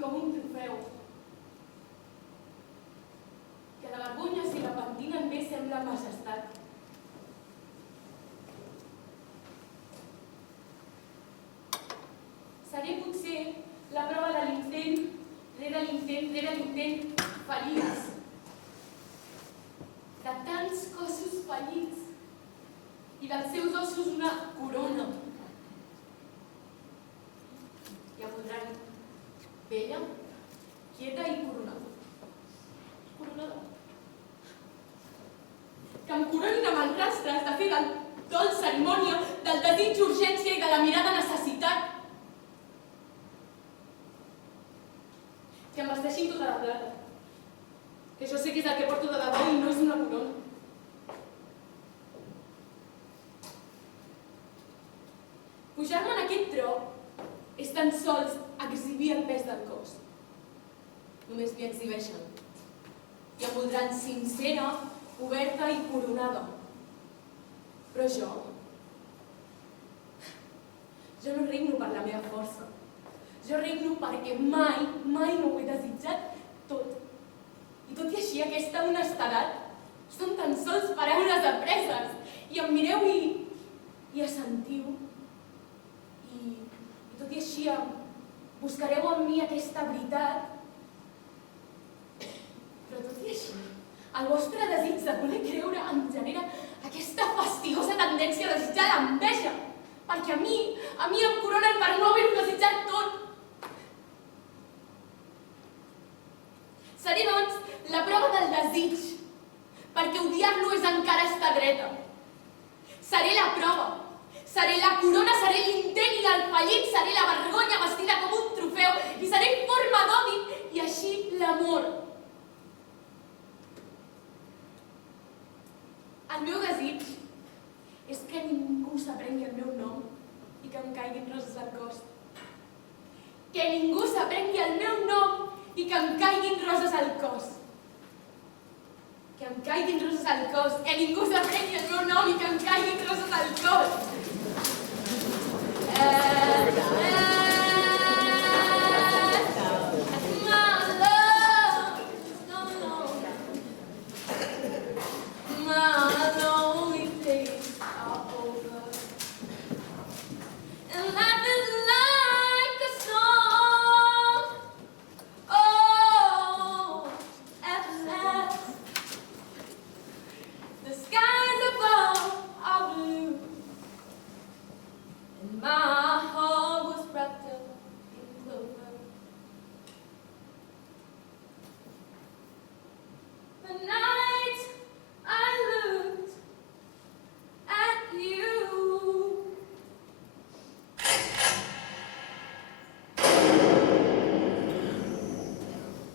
com un trofeu. Que la vergonya si la pentinen bé sembla majestat. Seré potser la prova de l'intent, rere l'intent, rere l'intent, ferides. De tants cossos fallits i dels seus ossos una corona. I em voldran bella, quieta i coronada. Coronada. Que em coronin amb els rastres de fer del dol cerimònia, del desig d'urgència i de la mirada necessitat. Que em vesteixin tota de plata. Que jo sé que és el que porto de debò i no és una corona. Pujar-me en aquest tro és tan sols exhibir el pes del cos. Només m'hi exhibeixen. I em voldran sincera, oberta i coronada. Però jo no regno per la meva força. Jo regno perquè mai no ho he desitjat tot. I tot i així aquesta honestedat són tan sols paraules apreses. I em mireu i assentiu. I tot i així buscareu en mi aquesta veritat. Però tot i així, el vostre desig de voler creure em genera aquesta fastigosa tendència a desitjar l'enveja. Perquè a mi em coronen per no haver-ho desitjat tot. Seré, doncs, la prova del desig, perquè odiar-lo és encara estar dreta. Seré la prova, seré la corona, seré l'intent i el fallit, seré la vergonya vestida com un trofeu i seré en forma d'odi i així l'amor. El meu desig és que ningú s'aprengui el meu nom i que em caiguin roses al cos. Que ningú s'aprengui el meu nom i que em caiguin roses al cos. Que em caiguin roses al cos. Que ningú s'aprengui el meu nom i que em caiguin roses al cos.